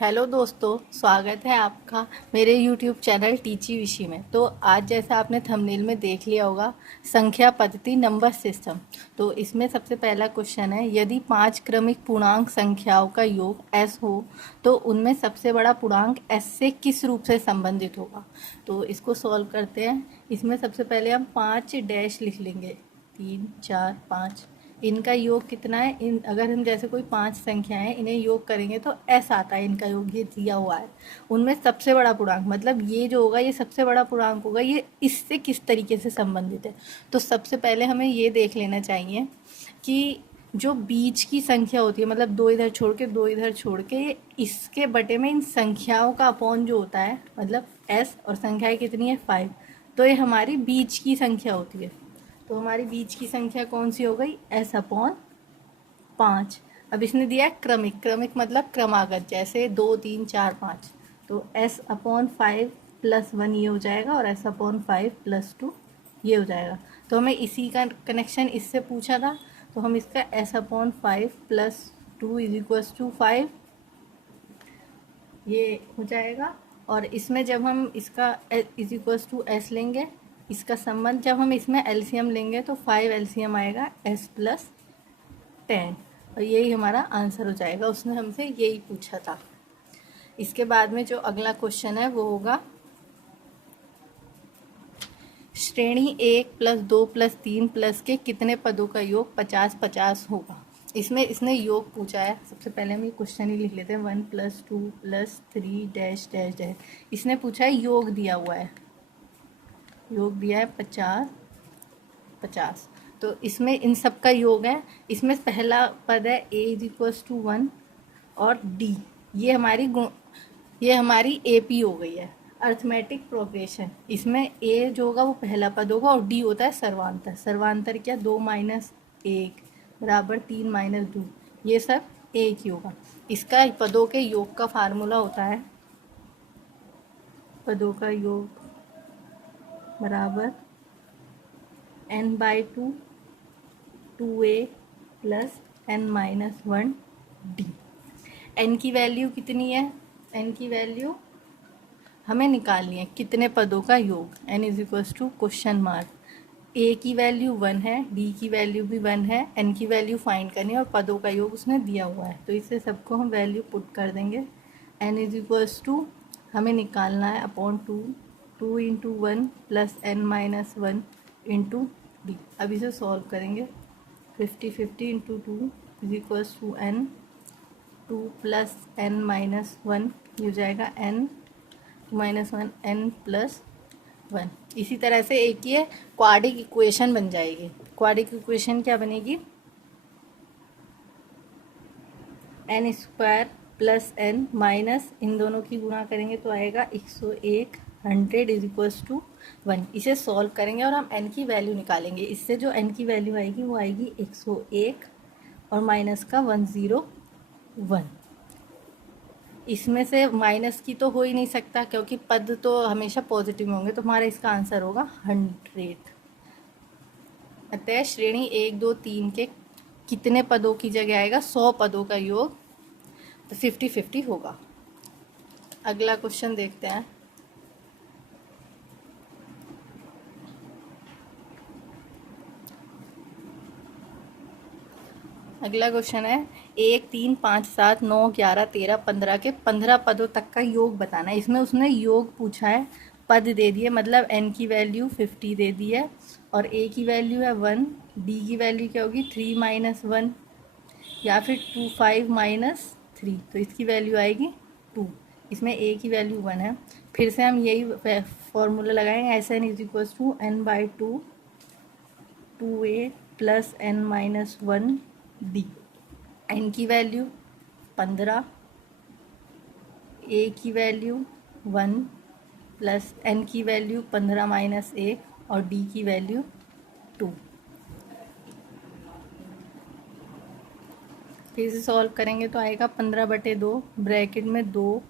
Hello दोस्तों, स्वागत है आपका मेरे यूट्यूब चैनल टीची विशी में। तो आज जैसा आपने थंबनेल में देख लिया होगा, संख्या पद्धति नंबर सिस्टम। तो इसमें सबसे पहला क्वेश्चन है, यदि 5 क्रमिक पूर्णांक संख्याओं का योग s हो तो उनमें सबसे बड़ा पूर्णांक s से किस रूप से संबंधित होगा। तो इसको सॉल्व करते हैं। इसमें सबसे पहले हम 5 डैश लिख लेंगे, 3 4 5। इनका योग कितना है, इन अगर हम जैसे कोई 5 संख्याएं इन्हें योग करेंगे तो एस आता है इनका योग, ये दिया हुआ है। उनमें सबसे बड़ा पूर्णांक मतलब ये जो होगा ये सबसे बड़ा पूर्णांक होगा, ये इससे किस तरीके से संबंधित है। तो सबसे पहले हमें ये देख लेना चाहिए कि जो बीच की संख्या होती है, मतलब दो इधर छोड़ के दो इधर छोड़ के, ये इसके बटे में इन संख्याओं का अपॉन जो होता है, मतलब एस और संख्याएं कितनी है 5, तो ये हमारी बीच की संख्या होती है। तो हमारी बीच की संख्या कौन सी हो गई, एस अपॉन 5। अब इसने दिया है क्रमिक, क्रमिक मतलब क्रमागत, जैसे 2 3 4 5। तो एस अपॉन 5 प्लस 1 ये हो जाएगा और एस अपॉन 5 प्लस 2 ये हो जाएगा। तो हमें इसी का कनेक्शन इससे पूछा था, तो हम इसका S upon 5 plus 2 is equals to 5 ये हो जाएगा। और इसमें जब हम इसका इज इक्वल्स टू एस लेंगे, इसका संबंध जब हम इसमें एलसीएम लेंगे तो 5 एलसीएम आएगा एस प्लस 10, और यही हमारा आंसर हो जाएगा। उसने हमसे यही पूछा था। इसके बाद में जो अगला क्वेश्चन है वो होगा, श्रेणी 1 प्लस 2 प्लस 3 प्लस के कितने पदों का योग 50-50 होगा। इसमें इसने योग पूछा है। सबसे पहले हम ये क्वेश्चन ही लिख लेते हैं, 1 plus 2 plus 3 dash dash dash. इसने पूछा है, योग दिया हुआ है, योग दिया है 50-50। तो इसमें इन सब का योग है। इसमें पहला पद है a इज इक्वल्स टू 1 और d, ये हमारी AP हो गई है, अर्थमेटिक प्रोग्रेशन। इसमें a जो होगा वो पहला पद होगा और d होता है सर्वांतर। सर्वांतर क्या, 2 माइनस 1 बराबर 3 माइनस 2, ये सब एक ही होगा। इसका पदों के योग का फार्मूला होता है, पदों का योग बराबर n/2 2a plus n-1 d। n की वैल्यू कितनी है, n की वैल्यू हमें निकालनी है, कितने पदों का योग, n is equals to question mark. a की वैल्यू 1 है, d की वैल्यू भी 1 है, n की वैल्यू फाइंड करनी है और पदों का योग उसने दिया हुआ है। तो इससे सबको हम वैल्यू पुट कर देंगे। n इज इक्वल्स टू हमें निकालना है upon 2, 2 into 1 plus n-1 into d. अब इसे सॉल्व करेंगे, 50 into 2 is equals to n, 2 plus n-1 ये हो जाएगा n-1 n प्लस 1। इसी तरह से एक ये क्वाड्रिक इक्वेशन बन जाएगी। क्वाड्रिक इक्वेशन क्या बनेगी, n square plus n minus इन दोनों की गुणा करेंगे तो आएगा 101 100 इज इक्वल्स टू 1। इसे सॉल्व करेंगे और हम n की वैल्यू निकालेंगे। इससे जो n की वैल्यू आएगी वो आएगी 101 और माइनस का 101। इसमें से माइनस की तो हो ही नहीं सकता क्योंकि पद तो हमेशा पॉजिटिव में होंगे, तो हमारा इसका आंसर होगा 100। अतः श्रेणी 1 2 3 के कितने पदों की जगह आएगा, 100 पदों का योग, तो 50-50 होगा। अगला क्वेश्चन देखते हैं। अगला क्वेश्चन है, 1 3 5 7 9 11 13 15 के 15 पदों तक का योग बताना है। इसमें उसने योग पूछा है, पद दे दिए, मतलब n की वैल्यू 50 दे दी है और a की वैल्यू है 1, d की वैल्यू क्या होगी 3 माइनस 1 या फिर 2 5 माइनस 3, तो इसकी वैल्यू आएगी 2। इसमें a की वैल्यू 1 है। फिर से हम यही फॉर्मूला लगाएंगे, S n is equals to n/2 2a plus n-1 d। n की वैल्यू 15, a की वैल्यू 1 प्लस n की वैल्यू 15 माइनस 1 और d की वैल्यू 2। फिर से सॉल्व करेंगे तो आएगा 15/2 ब्रैकेट में 2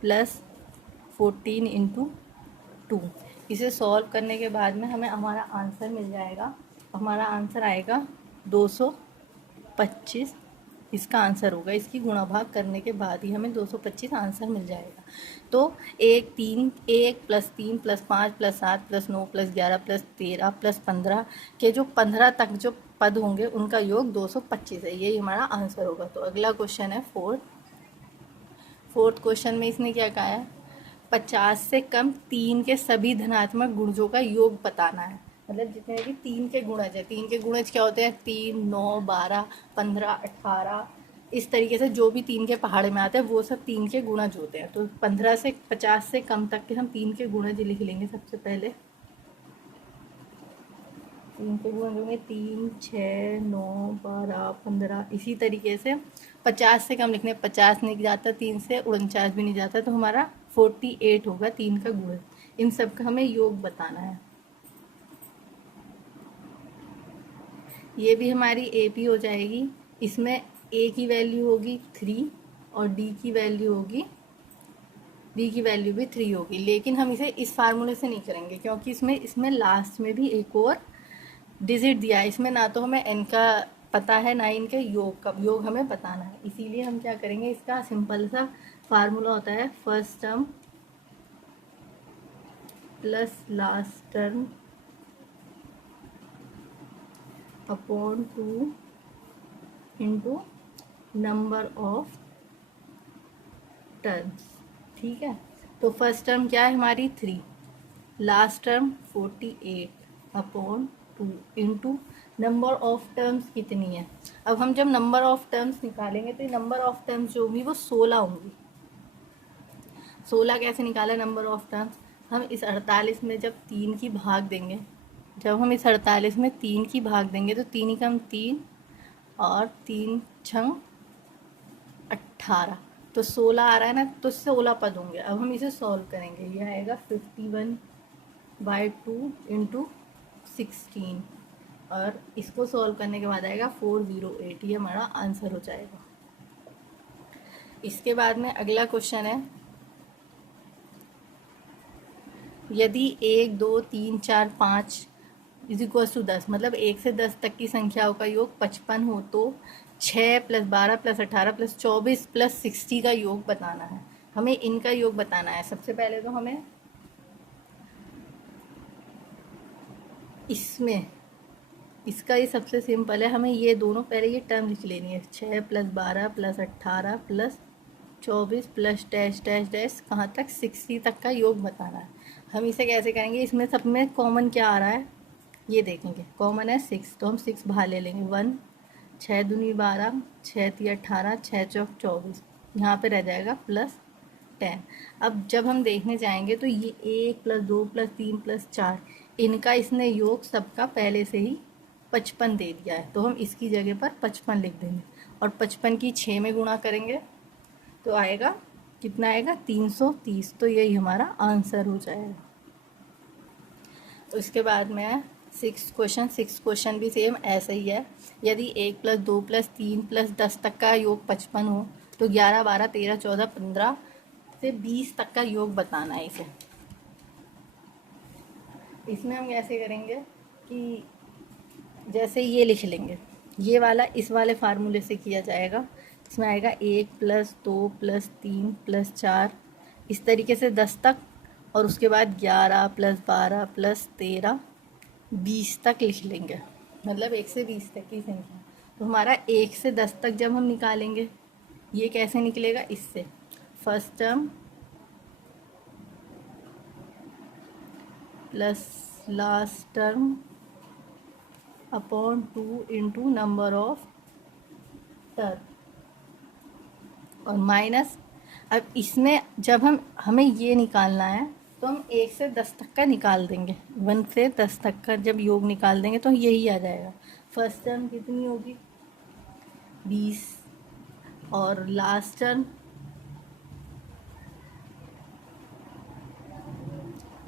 प्लस 14 इंटू 2। इसे सॉल्व करने के बाद में हमें हमारा आंसर मिल जाएगा। हमारा आंसर आएगा 225 इसका आंसर होगा। इसकी गुणा भाग करने के बाद ही हमें 225 आंसर मिल जाएगा। तो 1 3 1 + 3 + 5 + 7 + 9 + 11 + 13 के जो 15 तक जो पद होंगे उनका योग 225 है, यही हमारा आंसर होगा। तो अगला क्वेश्चन है फोर्थ क्वेश्चन में इसने क्या कहा है, 50 से कम 3 के सभी धनात्मक गुणजों का योग बताना है। मतलब जितने भी 3 के गुणज है, 3 के गुणज क्या होते हैं, 3 9 12 15 18, इस तरीके से जो भी 3 के पहाड़े में आते हैं वो सब 3 के गुणज होते हैं। तो 15 से 50 से कम तक के हम 3 के गुणज लिख लेंगे। सबसे पहले 3 के गुणज होंगे 3 6 9 12 15। इसी तरीके से 50 से कम लिखने, 50 नहीं जाता 3 से, 49 भी नहीं जाता, तो हमारा 48 होगा 3 का गुणज। इन सब का हमें योग बताना है। ये भी हमारी AP हो जाएगी। इसमें A की वैल्यू होगी 3 और D की वैल्यू भी 3 होगी। लेकिन हम इसे इस फार्मूले से नहीं करेंगे क्योंकि इसमें लास्ट में भी एक और डिजिट दिया है। इसमें ना तो हमें n का पता है ना इनके योग का, योग हमें बताना है। इसीलिए हम क्या करेंगे, इसका सिंपल सा फार्मूला होता है first term plus last term upon 2 into number of terms. ठीक है, तो फर्स्ट टर्म क्या है हमारी 3, last term 48 upon 2 into number of terms कितनी है। अब हम जब नंबर ऑफ टर्म्स निकालेंगे तो नंबर ऑफ टर्म्स जो होंगी वो 16 होंगी। 16 कैसे निकाला नंबर ऑफ टर्म्स, हम इस 48 में जब 3 की भाग देंगे, जब हम इस 48 में 3 की भाग देंगे तो 3 ही कम 3 और 3 छंग 18, तो 16 आ रहा है ना, तो 16 पद होंगे। अब हम इसे सॉल्व करेंगे, ये आएगा 51/2 इंटू 16 और इसको सॉल्व करने के बाद आएगा 408, ये हमारा आंसर हो जाएगा। इसके बाद में अगला क्वेश्चन है, यदि 1 2 3 4 5 = 10, मतलब 1 से 10 तक की संख्याओं का योग 55 हो तो 6 + 12 + 18 + 24 + 60 का योग बताना है। हमें इनका योग बताना है। सबसे पहले तो हमें इसमें इसका ये सबसे सिंपल है, हमें ये दोनों पहले ये टर्म लिख लेनी है, 6 + 12 + 18 + 24 + डैश डैश डैश कहाँ तक 60 तक का योग बताना है। हम इसे कैसे करेंगे, इसमें सब में कॉमन क्या आ रहा है ये देखेंगे। कॉमन है 6, तो हम 6 बाहर ले लेंगे। 1 6 दूनी 12 6 × 18 6 × 24, यहाँ पे रह जाएगा +10। अब जब हम देखने जाएंगे तो ये 1 + 2 + 3 + 4 इनका इसने योग सबका पहले से ही 55 दे दिया है, तो हम इसकी जगह पर 55 लिख देंगे और 55 की 6 में गुणा करेंगे तो आएगा कितना, आएगा 330। तो यही हमारा आंसर हो जाएगा। तो इसके बाद में 6 क्वेश्चन भी सेम ऐसे ही है। यदि 1 + 2 + 3 + 10 तक का योग 55 हो तो 11 12 13 14 15 से 20 तक का योग बताना है इसे। इसमें हम कैसे करेंगे कि जैसे ये लिख लेंगे, ये वाला इस वाले फार्मूले से किया जाएगा। इसमें आएगा 1 + 2 + 3 + 4 इस तरीके से 10 तक, और उसके बाद 11 + 12 + 13 20 तक लिख लेंगे, मतलब 1 से 20 तक की संख्या। तो हमारा 1 से 10 तक जब हम निकालेंगे ये कैसे निकलेगा, इससे first term plus last term upon 2 into number of term और माइनस। अब इसमें जब हमें ये निकालना है तो हम 1 से 10 तक का निकाल देंगे। 1 से 10 तक का जब योग निकाल देंगे तो यही आ जाएगा। फर्स्ट टर्म कितनी होगी 20 और लास्ट टर्म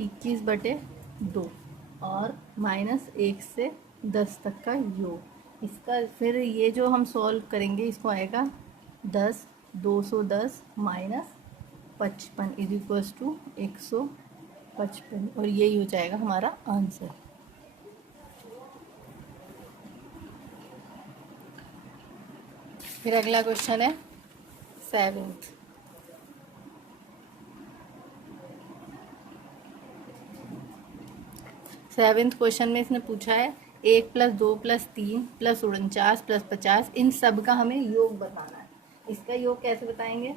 21/2 और माइनस 1 से 10 तक का योग। इसका फिर ये जो हम सॉल्व करेंगे इसको आएगा 10 210 माइनस 55 = 155 और यही हो जाएगा हमारा आंसर। फिर अगला क्वेश्चन है सेवेंथ। सेवेंथ क्वेश्चन में इसने पूछा है 1+2+3+49+50 इन सब का हमें योग बताना है। इसका योग कैसे बताएंगे?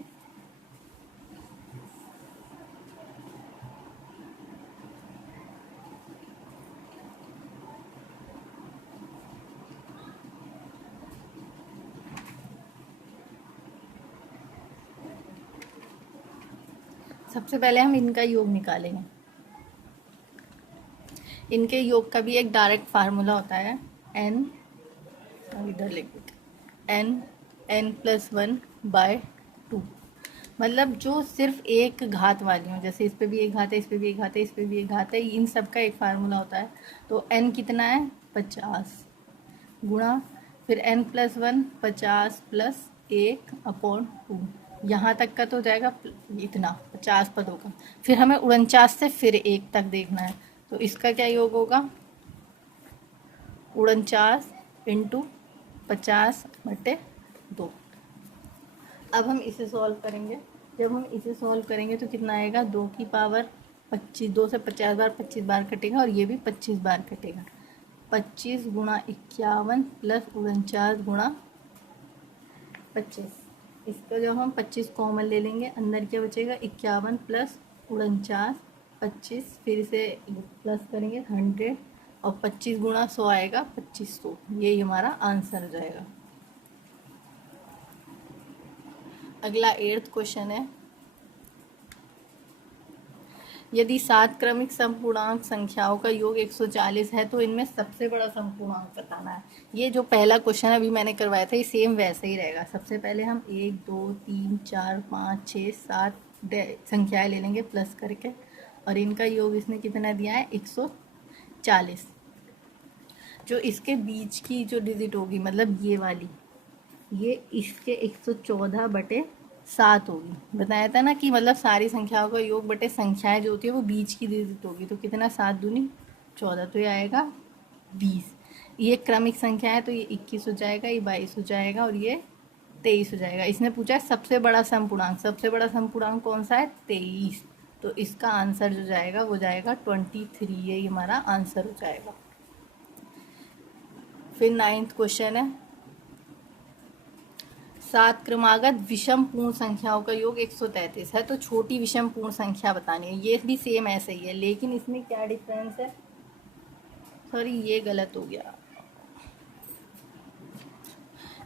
सबसे पहले हम इनका योग निकालेंगे। इनके योग का भी एक डायरेक्ट फार्मूला होता है n, इधर लिख देते n+1/2। मतलब जो सिर्फ एक घात वाली हो, जैसे इस पे भी एक घात है, इस पे भी एक घात है, इस पे भी एक घात है, इन सब का एक फार्मूला होता है। तो n कितना है 50 गुणा फिर n+1 50 + 1/2। यहाँ तक का तो हो जाएगा इतना 50 पदों का। फिर हमें 49 से फिर 1 तक देखना है, तो इसका क्या योग होगा 49 × 50/2। अब हम इसे सॉल्व करेंगे। जब हम इसे सॉल्व करेंगे तो कितना आएगा 2 की पावर 25, 2 से 50 बार 25 बार कटेगा और ये भी 25 बार कटेगा। 25 × 51 + 49 × 25। इसका जब हम 25 कॉमन ले लेंगे अंदर क्या बचेगा 51 + 49 25, फिर इसे प्लस करेंगे 100 और 25 × 100 आएगा 2500। यही हमारा आंसर हो जाएगा। अगला 8th क्वेश्चन है यदि 7 क्रमिक समपूर्णांक संख्याओं का योग 140 है तो इनमें सबसे बड़ा समपूर्णांक बताना है। ये जो पहला क्वेश्चन अभी मैंने करवाया था ये सेम वैसे ही रहेगा। सबसे पहले हम 1 2 3 4 5 6 7 संख्याएं ले लेंगे प्लस करके, और इनका योग इसने कितना दिया है 140। जो इसके बीच की जो डिजिट होगी मतलब ये वाली, ये इसके 114/7 होगी। बताया था ना कि मतलब सारी संख्याओं का योग बटे संख्याएं जो होती है वो बीच की डिजिट होगी। तो कितना 7 दूनी 14, तो ये आएगा 20। ये क्रमिक संख्या है तो ये 21 हो जाएगा, ये 22 हो जाएगा और ये 23 हो जाएगा। इसने पूछा है सबसे बड़ा समपूर्णांक। सबसे बड़ा समपूर्णांक कौन सा है 23, तो इसका आंसर जो जाएगा वो जाएगा 23। यही हमारा आंसर हो जाएगा। फिर 9th क्वेश्चन है 7 क्रमागत विषम पूर्ण संख्याओं का योग 133 है तो छोटी विषम पूर्ण संख्या बतानी है। ये भी सेम ऐसे ही है, लेकिन इसमें क्या डिफरेंस है, सॉरी ये गलत हो गया,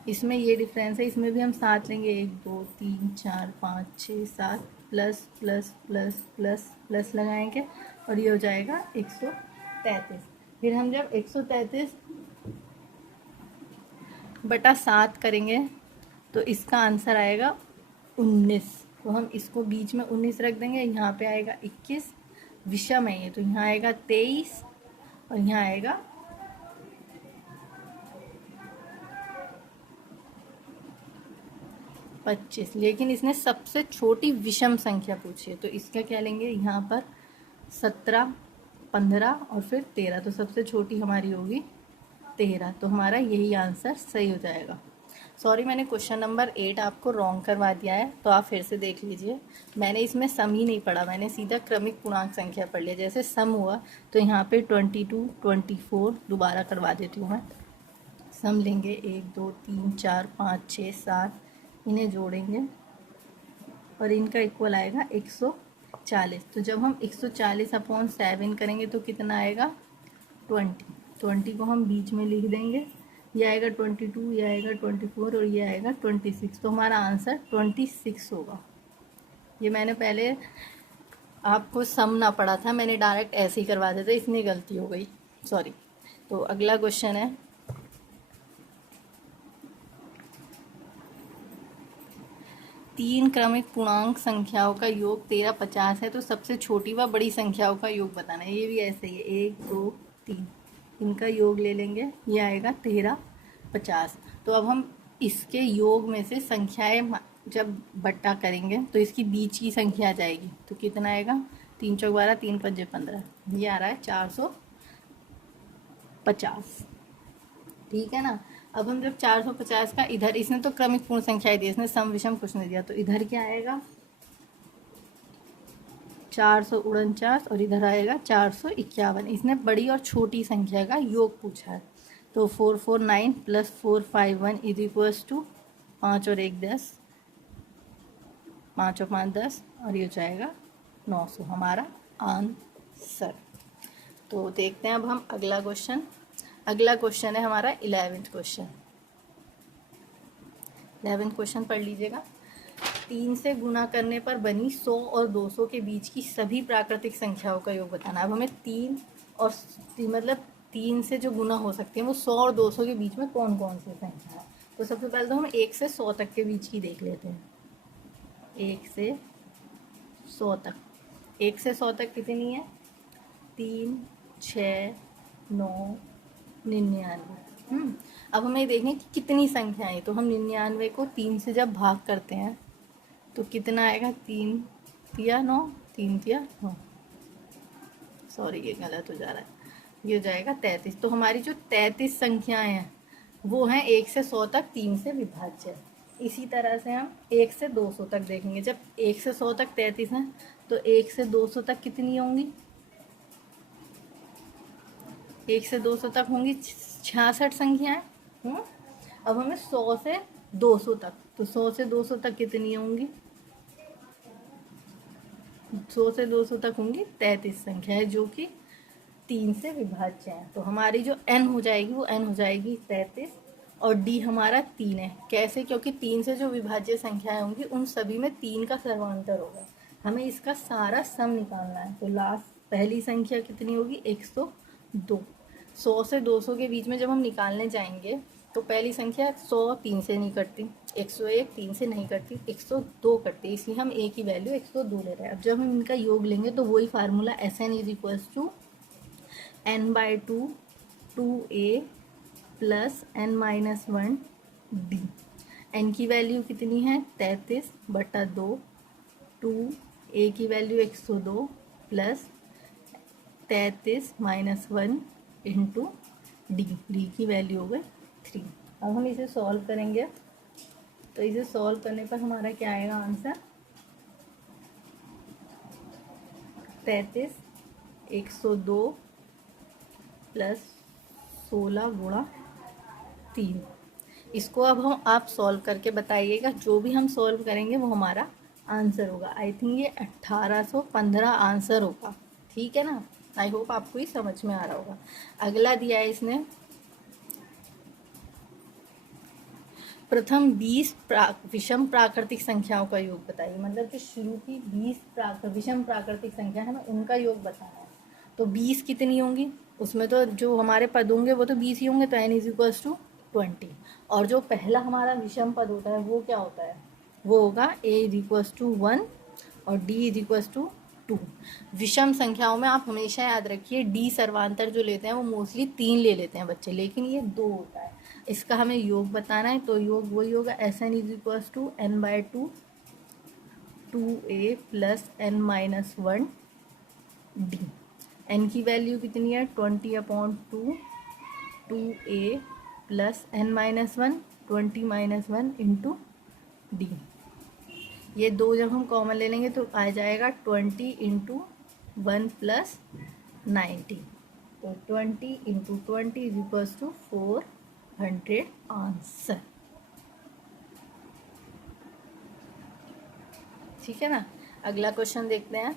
इसमें ये डिफरेंस है। इसमें भी हम 7 लेंगे 1 2 3 4 5 6 7 plus plus plus plus plus लगाएंगे और ये हो जाएगा 133। फिर हम जब 133/7 करेंगे तो इसका आंसर आएगा 19। तो हम इसको बीच में 19 रख देंगे, यहाँ पे आएगा 21, विषम है ये तो यहाँ आएगा 23 और यहाँ आएगा 25। लेकिन इसने सबसे छोटी विषम संख्या पूछी है तो इसका क्या लेंगे, यहाँ पर 17 15 और फिर 13, तो सबसे छोटी हमारी होगी 13। तो हमारा यही आंसर सही हो जाएगा। सॉरी मैंने क्वेश्चन नंबर 8 आपको रॉन्ग करवा दिया है, तो आप फिर से देख लीजिए। मैंने इसमें सम ही नहीं पढ़ा, मैंने सीधा क्रमिक पूर्णांक संख्या पढ़ लिया। जैसे सम हुआ तो यहाँ पे 22 24 दोबारा करवा देती हूँ मैं। सम लेंगे 1 2 3 4 5 6 7, इन्हें जोड़ेंगे और इनका इक्वल आएगा 140। तो जब हम 140/7 करेंगे तो कितना आएगा 20 को हम बीच में लिख देंगे, ये आएगा 22, ये आएगा 24 और ये आएगा 26। तो हमारा आंसर 26 होगा। ये मैंने पहले आपको सम ना पढ़ा था, मैंने डायरेक्ट ऐसे ही करवा दिया था, इसमें गलती हो गई, सॉरी। तो अगला क्वेश्चन है 3 क्रमिक पूर्णांक संख्याओं का योग 13 50 है तो सबसे छोटी व बड़ी संख्याओं का योग बताना है। ये भी ऐसे ही है 1 2 3, इनका योग ले लेंगे, ये आएगा 13 50। तो अब हम इसके योग में से संख्याएं जब बट्टा करेंगे तो इसकी बीच की संख्या आ जाएगी, तो कितना आएगा 3 चौक 12 3 पंजे 15, ये आ रहा है 450। ठीक है ना। अब हम जब 450 का इधर, इसने तो क्रमिक पूर्ण संख्या दी, इसने सम विषम कुछ नहीं दिया, तो इधर क्या आएगा 449 और इधर आएगा 451। इसने बड़ी और छोटी संख्या का योग पूछा है। तो 449 प्लस 451 इज इक्वल्स टू 5 और 1 10, 5 और 5 10, और ये हो जाएगा 900 हमारा आंसर। तो देखते हैं अब हम अगला क्वेश्चन। अगला क्वेश्चन है हमारा 11th क्वेश्चन। 11th क्वेश्चन पढ़ लीजिएगा। 3 से गुणा करने पर बनी 100 और 200 के बीच की सभी प्राकृतिक संख्याओं का योग बताना। अब हमें 3 और मतलब 3 से जो गुना हो सकती है वो 100 और 200 के बीच में कौन कौन सी संख्या है। तो सबसे पहले तो हम 1 से 100 तक के बीच की देख लेते हैं। 1 से 100 तक, 1 से 100 तक कितनी है 3 6 9 99। अब हमें देखना कि कितनी संख्या है। तो हम 99 को 3 से जब भाग करते हैं तो कितना आएगा 3 तिया 9, 3 तिया 9, सॉरी ये गलत हो जा रहा है, ये हो जाएगा 33। तो हमारी जो 33 संख्याएं हैं वो हैं 1 से 100 तक 3 से विभाज्य। इसी तरह से हम 1 से 200 तक देखेंगे। जब 1 से 100 तक 33 हैं तो 1 से 200 तक कितनी होंगी, 1 से 200 तक होंगी 66 संख्याएं। अब हमें 100 से 200 तक, तो 100 से 200 तक कितनी होंगी, 100 से 200 तक होंगी 33 संख्याएं जो कि 3 से विभाज्य हैं। तो हमारी जो n हो जाएगी वो n हो जाएगी 33 और d हमारा 3 है। कैसे, क्योंकि 3 से जो विभाज्य संख्याएं होंगी उन सभी में 3 का सर्वांतर होगा। हमें इसका सारा सम निकालना है। तो लास्ट पहली संख्या कितनी होगी 102। 100 से 200 के बीच में जब हम निकालने जाएंगे तो पहली संख्या 100 3 से नहीं कटती, 101 3 से नहीं कटती, 102 कटती, इसलिए हम a की वैल्यू 102 ले रहे हैं। अब जब हम इनका योग लेंगे तो वही formula Sn is equals to n/2 2a plus n-1 d। n की वैल्यू कितनी है 33/2, 2a की वैल्यू 102 प्लस 33-1 इंटू डी की वैल्यू हो गई 3। अब हम इसे सॉल्व करेंगे तो इसे सॉल्व करने पर हमारा क्या आएगा आंसर 33 102 प्लस 16 गुणा 3। इसको अब हम आप सॉल्व करके बताइएगा। जो भी हम सॉल्व करेंगे वो हमारा आंसर होगा। आई थिंक ये 1815 आंसर होगा। ठीक है ना। आई होप आपको ये समझ में आ रहा होगा। अगला दिया है इसने प्रथम 20 विषम प्राकृतिक संख्याओं का योग बताइए। मतलब जो शुरू की 20 विषम प्राकृतिक संख्या है उनका योग बताना है। तो 20 कितनी होंगी, उसमें तो जो हमारे पद होंगे वो तो 20 ही होंगे, तो n इज इक्वल्स टू 20। और जो पहला हमारा विषम पद होता है वो क्या होता है, वो होगा a इज इक्वल्स टू 1 और d इज इक्वल्स टू 2। विषम संख्याओं में आप हमेशा याद रखिए d सर्वांतर जो लेते हैं वो मोस्टली 3 ले लेते हैं बच्चे, लेकिन ये 2 होता है। इसका हमें योग बताना है तो योग वही होगा Sn is equals to n/2 2a plus n-1 d। n की वैल्यू कितनी है 20/2 2a plus n-1 20-1 into D. ये 2 जब हम कॉमन ले लेंगे तो आ जाएगा 20 इंटू 1 प्लस 90। तो 20 into 20 is equals to 400 answer. ठीक है ना। अगला क्वेश्चन देखते हैं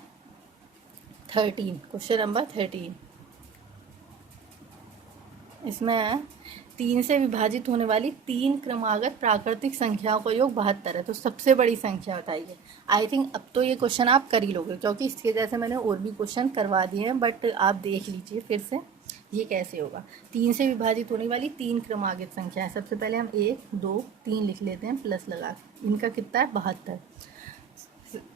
13, क्वेश्चन नंबर 13। इसमें 3 से विभाजित होने वाली 3 क्रमागत प्राकृतिक संख्याओं का योग 72 है। तो सबसे बड़ी संख्या बताइए। आई थिंक अब तो ये क्वेश्चन आप कर ही लोगे क्योंकि इसके जैसे मैंने और भी क्वेश्चन करवा दिए हैं, बट आप देख लीजिए फिर से ये कैसे होगा। 3 से विभाजित होने वाली 3 क्रमागत संख्या है। सबसे पहले हम 1 2 3 लिख लेते हैं प्लस लगा के। इनका कितना है 72।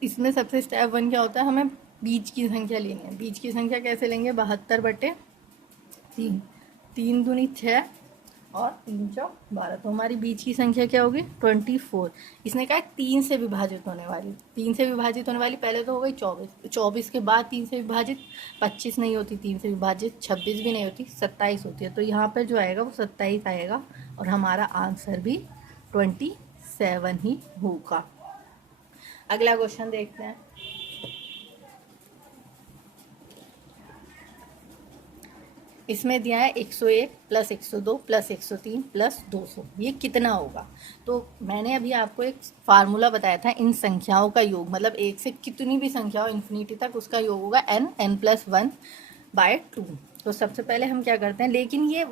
इसमें सबसे स्टेप 1 क्या होता है, हमें बीच की संख्या लेनी है। बीच की संख्या कैसे लेंगे 72/3, 3 दूनी 6 और 3 चौक 12। तो हमारी बीच की संख्या क्या होगी 24। इसने कहा 3 से विभाजित होने वाली। 3 से विभाजित होने वाली पहले तो हो गई 24, 24 के बाद 3 से विभाजित 25 नहीं होती, 3 से विभाजित 26 भी नहीं होती, 27 होती है। तो यहाँ पर जो आएगा वो 27 आएगा और हमारा आंसर भी 27 ही होगा। अगला क्वेश्चन देखते हैं। इसमें दिया है 101 प्लस 102 प्लस 103 प्लस 200, ये कितना होगा। तो मैंने अभी आपको एक फार्मूला बताया था, इन संख्याओं का योग, मतलब एक से कितनी भी संख्या हो इन्फिनिटी तक, उसका योग होगा n+1/2। तो सबसे पहले हम क्या करते हैं, लेकिन ये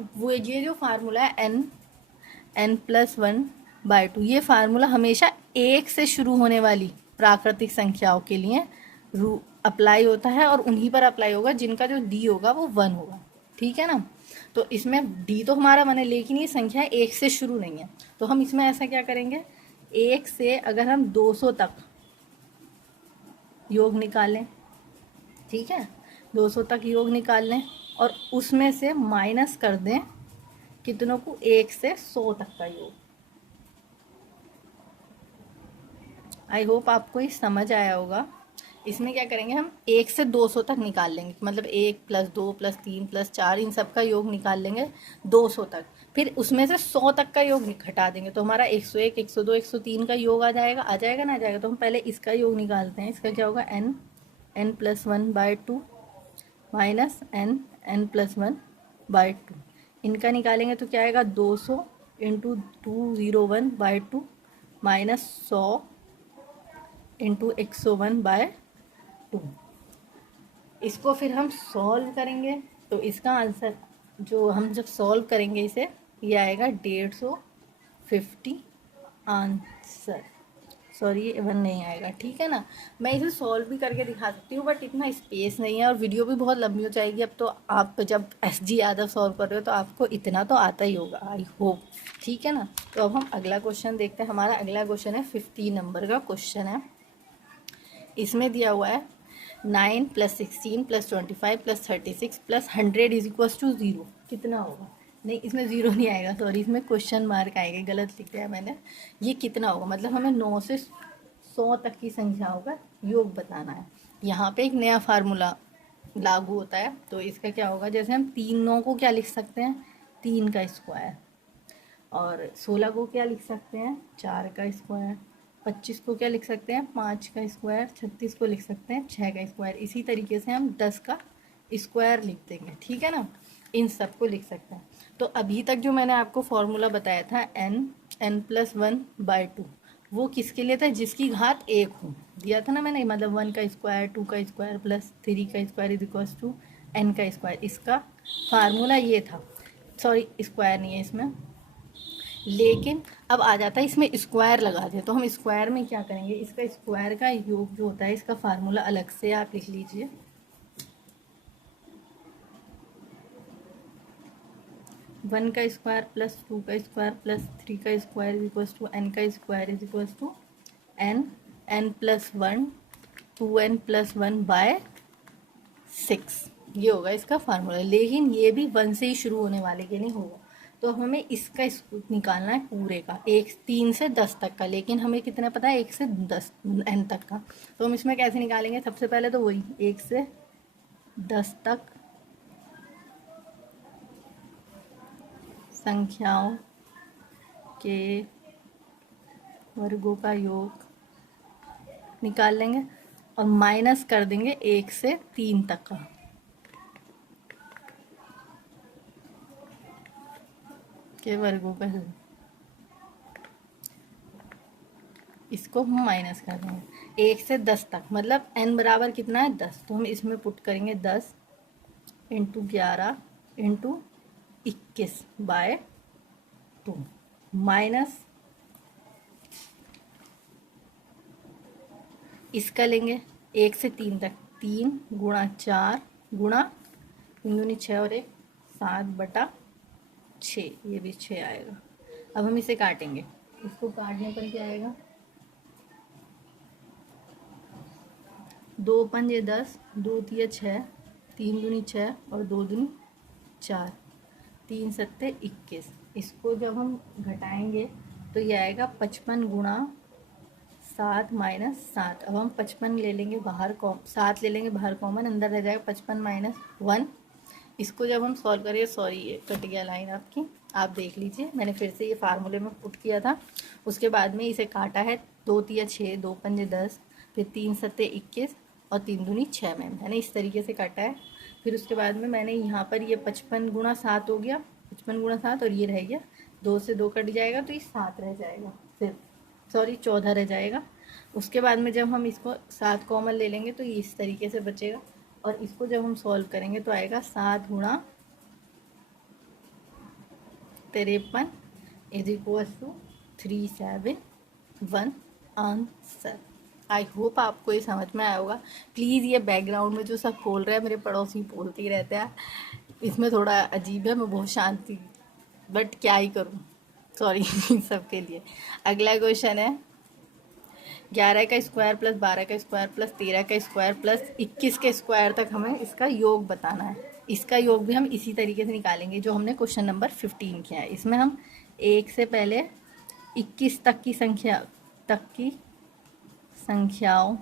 जो फार्मूला है n+1/2, ये फार्मूला हमेशा एक से शुरू होने वाली प्राकृतिक संख्याओं के लिए अप्लाई होता है, और उन्हीं पर अप्लाई होगा जिनका जो डी होगा वो 1 होगा, ठीक है ना। तो इसमें डी तो हमारा 1 है, लेकिन ये संख्या एक से शुरू नहीं है। तो हम इसमें ऐसा क्या करेंगे, एक से अगर हम 200 तक योग निकालें, ठीक है, 200 तक योग निकाल लें और उसमें से माइनस कर दें कितनों को, 1 से 100 तक का योग। आई होप आपको ये समझ आया होगा। इसमें क्या करेंगे, हम 1 से 200 तक निकाल लेंगे, मतलब 1 प्लस 2 प्लस 3 प्लस 4 इन सब का योग निकाल लेंगे 200 तक। फिर उसमें से 100 तक का योग घटा देंगे, तो हमारा 101 102 103 का योग आ जाएगा ना, आ जाएगा। तो हम पहले इसका योग निकालते हैं। इसका क्या होगा, n+1/2 माइनस n+1/2। इनका निकालेंगे तो क्या आएगा, 200 इंटू 201/2 माइनस 100 इंटू 101/2। इसको फिर हम सॉल्व करेंगे, तो इसका आंसर जो हम जब सॉल्व करेंगे इसे, ये आएगा 150 आंसर। सॉरी, ये 1 नहीं आएगा, ठीक है ना। मैं इसे सॉल्व भी करके दिखा सकती हूँ, बट इतना स्पेस नहीं है और वीडियो भी बहुत लंबी हो जाएगी। अब तो आप जब SG यादव सॉल्व कर रहे हो तो आपको इतना तो आता ही होगा, आई होप, ठीक है ना। तो अब हम अगला क्वेश्चन देखते हैं। हमारा अगला क्वेश्चन है 50 नंबर का क्वेश्चन है। इसमें दिया हुआ है 9 + 16 + 25 + 36 + 100 = 0, कितना होगा। नहीं, इसमें 0 नहीं आएगा, सॉरी, इसमें क्वेश्चन मार्क आएगा, गलत लिख दिया मैंने। ये कितना होगा, मतलब हमें 9 से 100 तक की संख्याओं का योग बताना है। यहाँ पे एक नया फार्मूला लागू होता है। तो इसका क्या होगा, जैसे हम 3 9 को क्या लिख सकते हैं, 3 का स्क्वायर, और 16 को क्या लिख सकते हैं, 4 का स्क्वायर, 25 को क्या लिख सकते हैं, 5 का स्क्वायर, 36 को लिख सकते हैं 6 का स्क्वायर। इसी तरीके से हम 10 का स्क्वायर लिख देंगे, ठीक है ना। इन सब को लिख सकते हैं। तो अभी तक जो मैंने आपको फॉर्मूला बताया था n+1/2, वो किसके लिए था, जिसकी घात 1 हो, दिया था ना मैंने, मतलब 1 का स्क्वायर, 2 का स्क्वायर प्लस 3 का स्क्वायर = n का स्क्वायर। इसका फार्मूला ये था, सॉरी स्क्वायर नहीं है इसमें, लेकिन अब आ जाता है इसमें स्क्वायर लगा दे। तो हम स्क्वायर में क्या करेंगे, इसका स्क्वायर का योग जो होता है, इसका फार्मूला अलग से आप लिख लीजिए। 1 का स्क्वायर प्लस 2 का स्क्वायर प्लस 3 का स्क्वायर = n का स्क्वायर = n+1 2n + 1/6, ये होगा इसका फार्मूला। लेकिन ये भी 1 से ही शुरू होने वाले के नहीं होगा। तो हमें इसका निकालना है पूरे का, 3 से 10 तक का, लेकिन हमें कितना पता है, 1 से 10 n तक का। तो हम इसमें कैसे निकालेंगे, सबसे पहले तो वही 1 से 10 तक संख्याओं के वर्गों का योग निकाल लेंगे और माइनस कर देंगे 1 से 3 तक का। के वर्गों का, इसको हम माइनस कर देंगे 1 से 10 तक, मतलब n बराबर कितना है, 10। तो हम इसमें पुट करेंगे 10 इंटू 11 इंटू 21/2 माइनस इसका लेंगे 1 से 3 तक, 3 गुणा 4 गुणा 3 दूनी 6 और 1 7/6, ये भी 6 आएगा। अब हम इसे काटेंगे, इसको काटने पर क्या आएगा, 2 पंजे 10, 2 तिया 6, 3 दूनी 6 और 2 दूनी 4, 3 सत्ते 21। इसको जब हम घटाएंगे तो ये आएगा 55 गुणा 7 माइनस 7। अब हम 55 ले लेंगे बाहर, 7 ले लेंगे बाहर कॉमन, अंदर रह जाएगा 55 - 1। इसको जब हम सॉल्व करेंगे, सॉरी ये कट गया लाइन आपकी, आप देख लीजिए, मैंने फिर से ये फार्मूले में पुट किया था। उसके बाद में इसे काटा है, 2 तिया 6, 2 पंजे 10, फिर 3 सत्ते 21 और 3 दूनी 6 मैंने इस तरीके से काटा है। फिर उसके बाद में मैंने यहाँ पर ये 55 गुणा 7 हो गया, 55 गुणा 7, और ये रह गया 2 से 2 कट जाएगा तो ये 7 रह जाएगा, फिर सॉरी 14 रह जाएगा। उसके बाद में जब हम इसको 7 कॉमन ले लेंगे तो ये इस तरीके से बचेगा, और इसको जब हम सॉल्व करेंगे तो आएगा 7 गुणा 53 is equal to 371 answer. I hope आपको ये समझ में आया होगा। प्लीज़ ये बैकग्राउंड में जो सब बोल रहे हैं मेरे पड़ोसी बोलते ही रहते हैं, इसमें थोड़ा अजीब है, मैं बहुत शांति, बट क्या ही करूँ, सॉरी सबके लिए। अगला क्वेश्चन है 11 का स्क्वायर प्लस 12 का स्क्वायर प्लस 13 का स्क्वायर प्लस 21 के स्क्वायर तक हमें इसका योग बताना है। इसका योग भी हम इसी तरीके से निकालेंगे जो हमने क्वेश्चन नंबर 15 किया है। इसमें हम 1 से पहले 21 तक की संख्याओं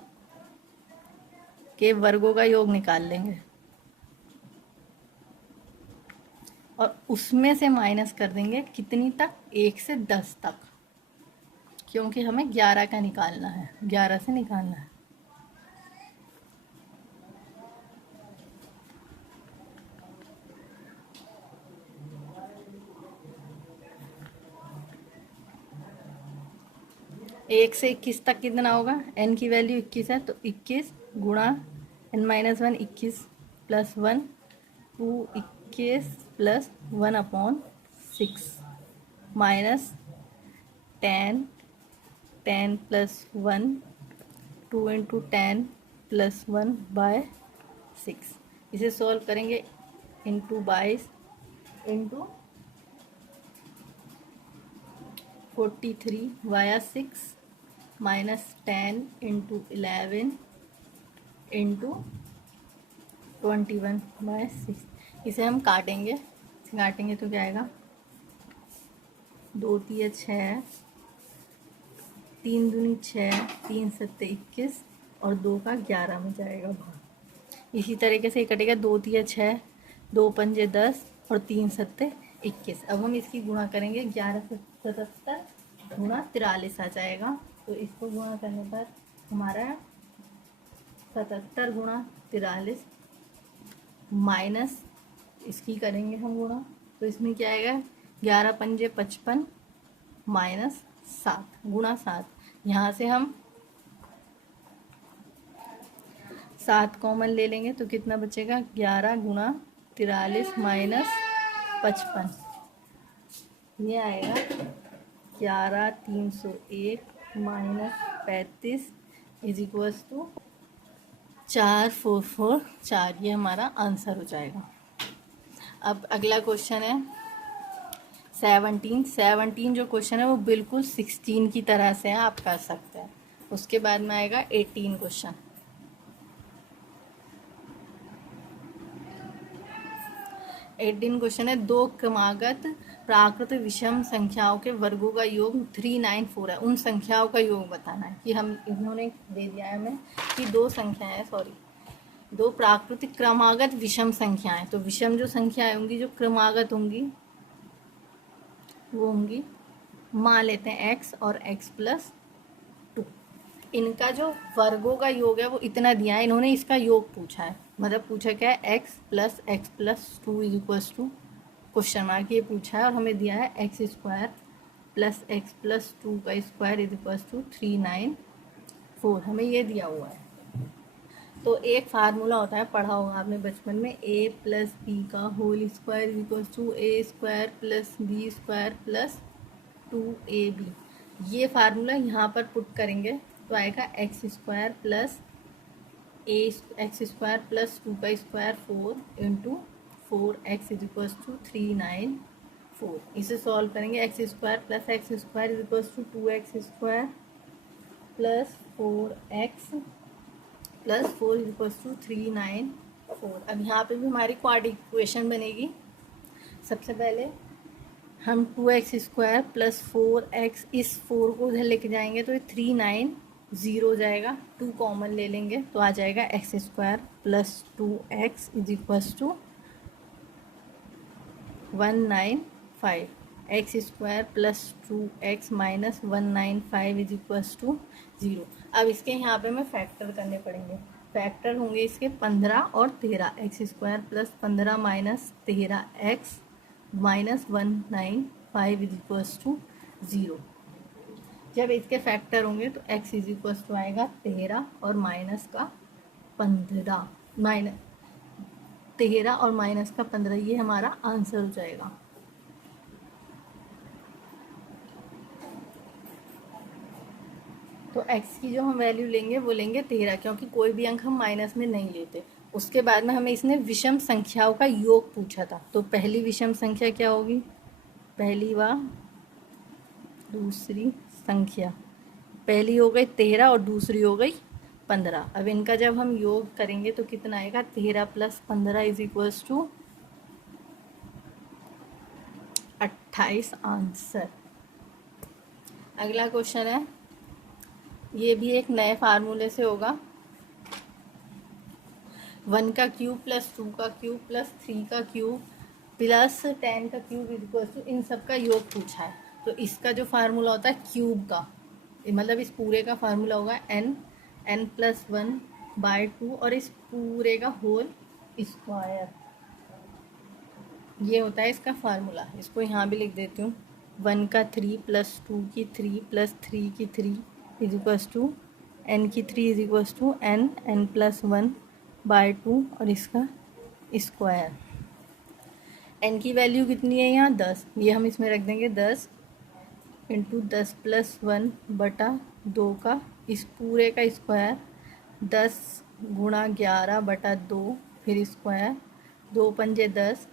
के वर्गों का योग निकाल लेंगे, और उसमें से माइनस कर देंगे कितनी तक, 1 से 10 तक, क्योंकि हमें 11 का निकालना है, 11 से निकालना है। एक से 21 तक कितना होगा, n की वैल्यू 21 है तो 21 गुणा n-1 21 plus 1 2 21 plus 1/6 minus 10 10 plus 1 2 into 10 plus 1/6। इसे सॉल्व करेंगे into 22 into 43 via 6 minus 10 into 11 into 21/6। इसे हम काटेंगे तो क्या आएगा, 2 तिया 6, 3 दूनी 6, 3 सत्ते 21 और 2 का 11 में जाएगा भाग। इसी तरीके से कटेगा 2 तिया 6, 2 पंजे 10 और 3 सत्ते 21। अब हम इसकी गुणा करेंगे, 11 से 77 गुणा 43 आ जाएगा, तो इसको गुणा करने पर हमारा 77 गुणा 43 माइनस इसकी करेंगे हम गुणा, तो इसमें क्या आएगा, 11 पंजे 55 माइनस 7 गुणा 7। यहाँ से हम 7 कॉमन ले लेंगे तो कितना बचेगा, 11 गुणा 43 माइनस 55, ये आएगा 11 301 माइनस 35 इज इक्वल्स टू 4444। ये हमारा आंसर हो जाएगा। अब अगला क्वेश्चन है 17 जो क्वेश्चन है वो बिल्कुल 16 की तरह से है, आप कर सकते हैं। उसके बाद में आएगा 18 क्वेश्चन। 18 क्वेश्चन है, 2 क्रमागत प्राकृत विषम संख्याओं के वर्गों का योग 394 है। उन संख्याओं का योग बताना है कि हम इन्होंने दे दिया है हमें कि 2 संख्याएं, सॉरी 2 प्राकृतिक क्रमागत विषम संख्याएं। तो विषम जो संख्याएं होंगी, जो क्रमागत होंगी, वो होंगी, मान लेते हैं x और x प्लस 2। इनका जो वर्गों का योग है वो इतना दिया है, इन्होंने इसका योग पूछा है, मतलब पूछा क्या है, x plus 2 is equals to question mark, ये पूछा है, और हमें दिया है x square plus x plus 2 का स्क्वायर इज इक्वल्स टू 394, हमें ये दिया हुआ है। तो एक फार्मूला होता है, पढ़ा होगा आपने बचपन में, a प्लस बी का whole square is equals to a square plus b square plus 2ab। ये फार्मूला यहाँ पर पुट करेंगे तो आएगा x square plus x square plus 2 का square 4 into 4x is equals to 394। इसे सॉल्व करेंगे, x square plus x square is equals to 2x square plus 4x plus 4 is equals to 394। अब यहाँ पे भी हमारी क्वाड्रेटिक इक्वेशन बनेगी। सबसे पहले हम 2x स्क्वायर प्लस 4x, इस 4 को उधर लेके जाएंगे तो ये 390 हो जाएगा, 2 कॉमन ले लेंगे तो आ जाएगा x square plus 2x is equals to 195। X square plus 2x minus 195 is equals to 0। अब इसके यहाँ पे मैं फैक्टर करने पड़ेंगे। फैक्टर होंगे इसके 15 और 13। X square plus 15 minus 13x minus 195 is equals to 0। जब इसके फैक्टर होंगे तो x इज इक्वल्स टू आएगा 13 और माइनस का 15, माइनस 13 और माइनस का 15, ये हमारा आंसर हो जाएगा। तो x की जो हम वैल्यू लेंगे वो लेंगे 13, क्योंकि कोई भी अंक हम माइनस में नहीं लेते। उसके बाद में हमें इसने विषम संख्याओं का योग पूछा था। तो पहली विषम संख्या क्या होगी? पहली व दूसरी संख्या, पहली हो गई 13 और दूसरी हो गई 15। अब इनका जब हम योग करेंगे तो कितना आएगा? 13 plus 15 is equals to 28 answer. अगला क्वेश्चन है, ये भी एक नए फार्मूले से होगा। 1 का क्यूब प्लस 2 का क्यूब प्लस 3 का क्यूब प्लस 10 का क्यूब इज इक्वल्स टू, इन सब का योग पूछा है। तो इसका जो फार्मूला होता है क्यूब का, मतलब इस पूरे का फार्मूला होगा n प्लस 1/2 और इस पूरे का होल स्क्वायर, ये होता है इसका फार्मूला। इसको यहाँ भी लिख देती हूँ। 1 का 3 प्लस 2 की 3 प्लस 3 की 3 इज इक्वल्स टू n की 3 is equals to n plus 1/2 और इसका स्क्वायर। n की वैल्यू कितनी है यहाँ? 10। ये हम इसमें रख देंगे 10 इंटू 10 प्लस 1/2 का इस पूरे का स्क्वायर, 10 गुणा 11/2 फिर स्क्वायर, 2 पंजे 10,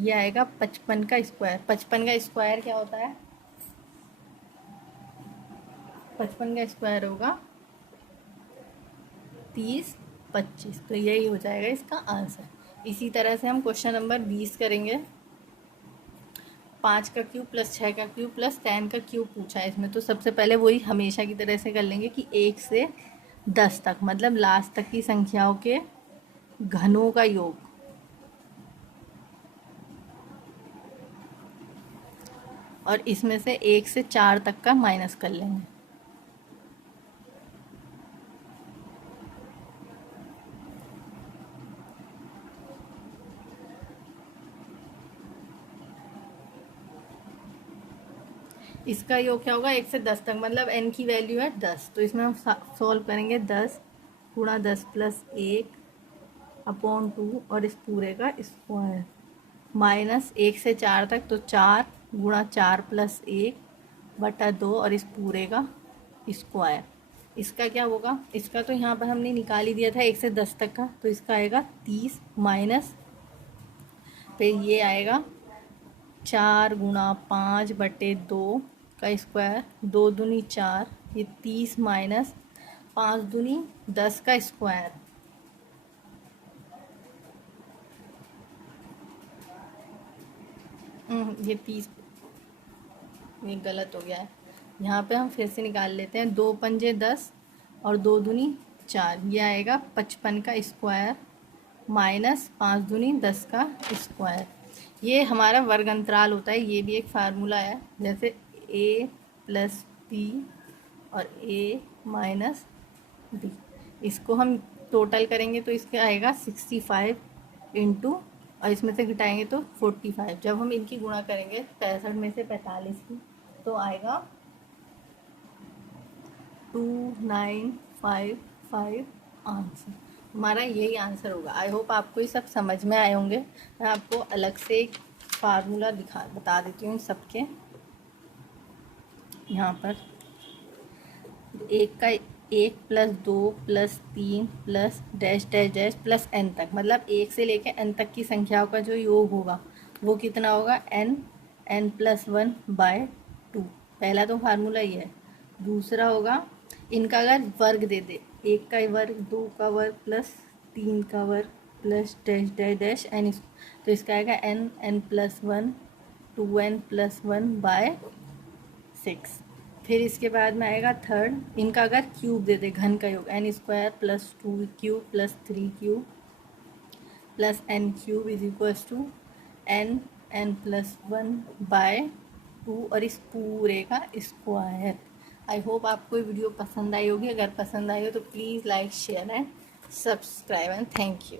ये आएगा 55 का स्क्वायर। 55 का स्क्वायर क्या होता है? 55 का स्क्वायर होगा 30 25। तो यही हो जाएगा इसका आंसर। इसी तरह से हम क्वेश्चन नंबर 20 करेंगे। 5 का क्यूब प्लस 6 का क्यूब प्लस 10 का क्यूब पूछा है इसमें। तो सबसे पहले वही हमेशा की तरह से कर लेंगे कि 1 से 10 तक, मतलब लास्ट तक की संख्याओं के घनों का योग। और इसमें से 1 से 4 तक का माइनस कर लेंगे। इसका योग क्या होगा? 1 से 10 तक, मतलब n की वैल्यू है 10। तो इसमें हम सॉल्व करेंगे 10 गुणा 10 प्लस 1/2 और इस पूरे का स्क्वायर, माइनस 1 से 4 तक तो 4 गुणा 4 प्लस 1/2 और इस पूरे का स्क्वायर। इसका क्या होगा? इसका तो यहाँ पर हमने निकाल ही दिया था 1 से 10 तक का। तो इसका आएगा 30 माइनस, फिर ये आएगा 4 गुणा 5/2 का स्क्वायर, 2 दूनी 4, ये 30 माइनस 5 दूनी 10 का स्क्वायर। ये 30, ये गलत हो गया है। यहाँ पे हम फिर से निकाल लेते हैं। 2 पंजे 10 और 2 दूनी 4, ये आएगा 55 का स्क्वायर माइनस 5 दूनी 10 का स्क्वायर। ये हमारा वर्ग अंतराल होता है। ये भी एक फार्मूला है, जैसे a प्लस बी और a माइनस बी। इसको हम टोटल करेंगे तो इसका आएगा 65 इंटू, और इसमें से घटाएंगे तो 45। जब हम इनकी गुणा करेंगे 65 में से 45 की, तो आएगा 2955 आंसर। हमारा यही आंसर होगा। आई होप आपको ये सब समझ में आए होंगे। मैं आपको अलग से एक फार्मूला बता देती हूँ सबके। यहाँ पर 1 plus 2 plus 3 plus dash dash dash plus n तक, मतलब 1 से लेकर n तक की संख्याओं का जो योग होगा वो कितना होगा? n plus 1/2। पहला तो फार्मूला ये है। दूसरा होगा, इनका अगर वर्ग दे दे, 1 का वर्ग, 2 का वर्ग प्लस 3 का वर्ग plus dash dash dash n, तो इसका आएगा n प्लस 1 2n प्लस 1/6। फिर इसके बाद में आएगा थर्ड, इनका अगर क्यूब दे दे, घन का योग, n square plus 2 cube plus 3 cube plus n cube is equals to n plus 1/6। टू और इस पूरे का स्क्वायर। आई होप आपको ये वीडियो पसंद आई होगी। अगर पसंद आई हो तो please like share and subscribe and thank you.